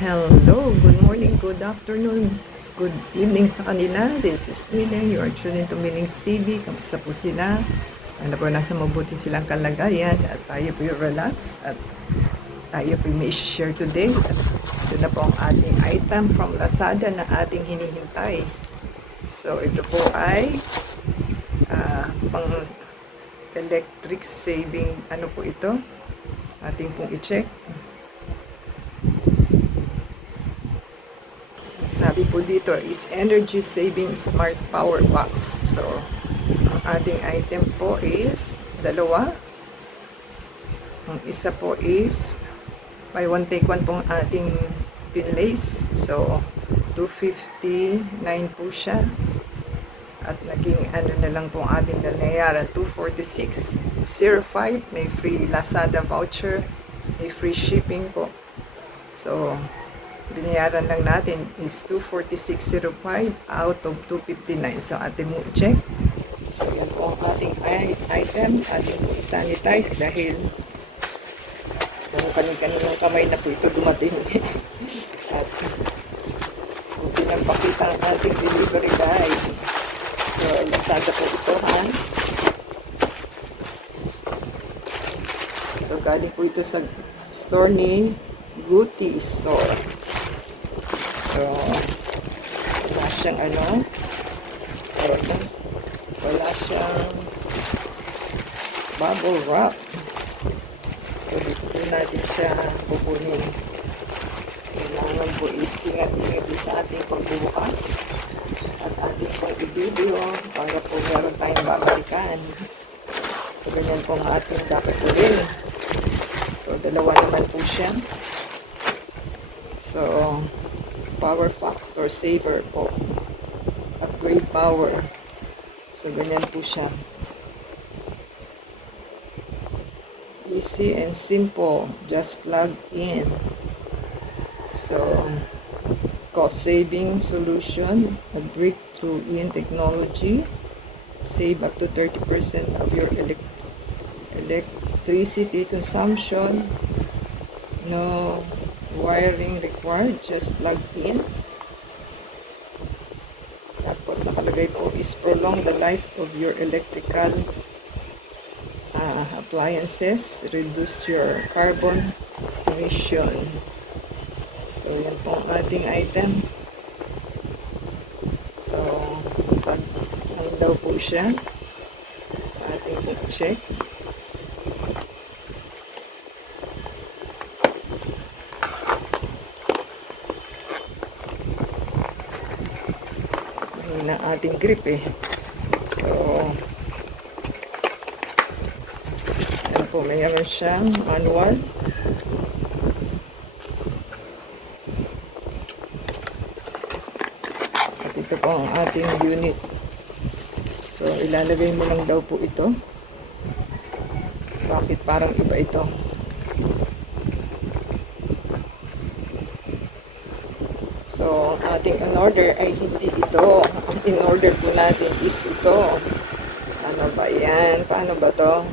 Hello, good morning, good afternoon, good evening sa kanila. This is Miling. You are tuning to Miling's TV. Kamusta po sila? Ano po, nasa mabuti silang kalagayan at tayo po yung relax at tayo po may share today. At ito na po ang ating item from Lazada na ating hinihintay. So, ito po ay pang electric saving, ano po ito? Ating pong i-check. Sabi po dito is energy saving smart power box. So, ang ating item po is dalawa. Ang isa po is buy one take one pong ating pinlace. So, 259 po siya. At naging ano na lang po ang ating nanayaran, 246.05. May free Lazada voucher. May free shipping po. So, binayaran lang natin is 246.05 out of 259. So, atin mo check. So, yan po ang ating item. Atin mo i-sanitize dahil kanin-kaninang kamay na po ito dumating. At pinagpakita ang ating delivery guy. So, Lazada po ito, ha? So, galing po ito sa store ni Guti Store. So, wala siyang ano, wala siyang bubble wrap. So, dito po natin siya pupunin. Kailangan po is-ingat-ingat sa ating pagbubukas at ating pong i-video para po meron tayong babalikan. So, ganyan po ang ating dapat ulit. So, dalawa naman po siya. So, power factor saver po. Upgrade power. So, ganyan po siya. Easy and simple. Just plug in. So, cost-saving solution. A breakthrough in technology. Save up to 30% of your electricity consumption. No wiring required, just plug in. Tapos nakalagay po is prolong the life of your electrical appliances, reduce your carbon emission. So yan po ang ating item. So pag ano daw po siya, so ating check. Na ating grip eh. So, yan po, mayroon siyang manual. At ito po ang ating unit. So, ilalagay mo lang daw po ito. Bakit parang iba ito? So, ang ating in-order ay hindi ito. Ang in-order po natin is ito. Ano ba yan? Paano ba to?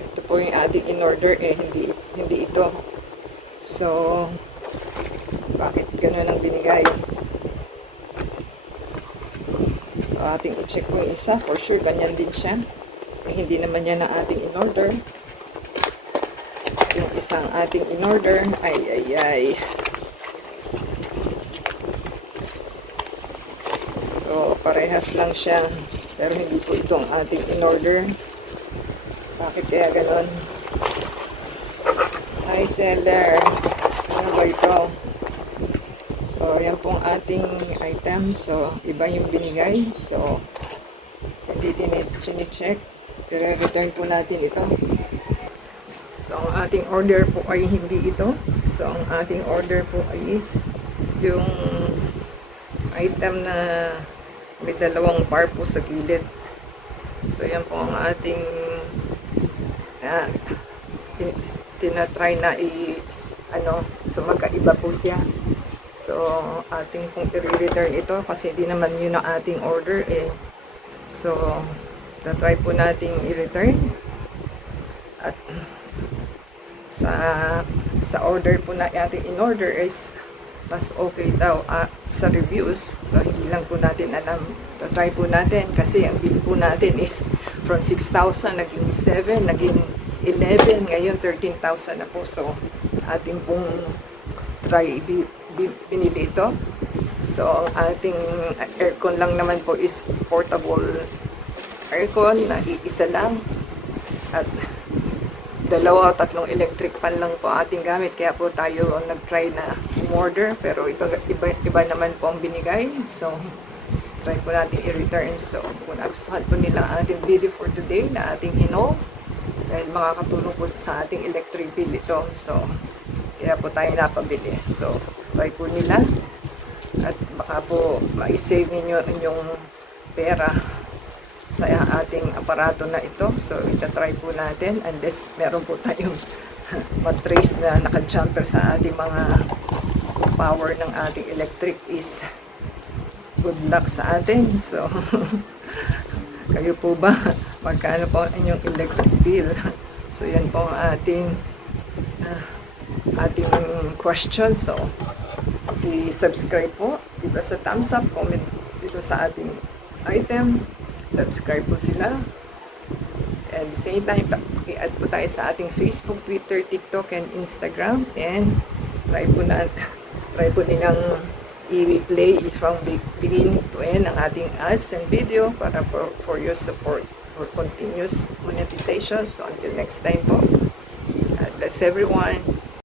Ito po yung ating in-order eh, hindi ito. So, bakit ganun ang binigay? So, ating i-check po yung isa. For sure, ganyan din siya. Eh, hindi naman yan ang ating in-order. Yung isang ating in-order, ay. So, parehas lang siya. Pero hindi po ito ang ating in-order. Bakit kaya ganon? Hi, seller. Ano ba ito? So, yan pong ating item. So, iba yung binigay. So, hindi tinicheck. I-return po natin ito. So, ang ating order po ay hindi ito. So, ang ating order po ay is yung item na may dalawang bar po sa gilid. So, yan po ang ating tinatry na so magkaiba po siya. So, ating pong i-return ito kasi hindi naman yun ang ating order eh. So, tatry po nating i-return. At sa order po na ating in-order is mas okay daw sa reviews. So, hindi lang po natin alam. Try po natin kasi ang bill po natin is from 6,000, naging 7, naging 11, ngayon 13,000 na po. So, ating pong binili ito. So, ang ating aircon lang naman po is portable aircon na iisa lang. At 2 o 3 electric fan lang po ating gamit. Kaya po tayo nag-try na order. Pero iba naman po ang binigay. So, try po natin i-return. So, kung nagustuhan po nila ang ating video for today na ating hinol, dahil makakatulong po sa ating electric bill ito. So, kaya po tayo napabili. So, try po nila. At baka po ma-save ninyo inyong pera sa ating aparato na ito. So, ita-try po natin unless meron po tayong matrace na naka-jumper sa ating mga power ng ating electric is good luck sa atin. So, kayo po ba? Magkano po ang inyong electric bill? So, yan po ang ating question. So, i-subscribe po. Dito sa thumbs up, comment dito sa ating item. Subscribe po sila. And the same time, i-add po tayo sa ating Facebook, Twitter, TikTok, and Instagram. And try po nilang i-replay from beginning to end ang ating ads and video para for your support for continuous monetization. So until next time po, God bless everyone.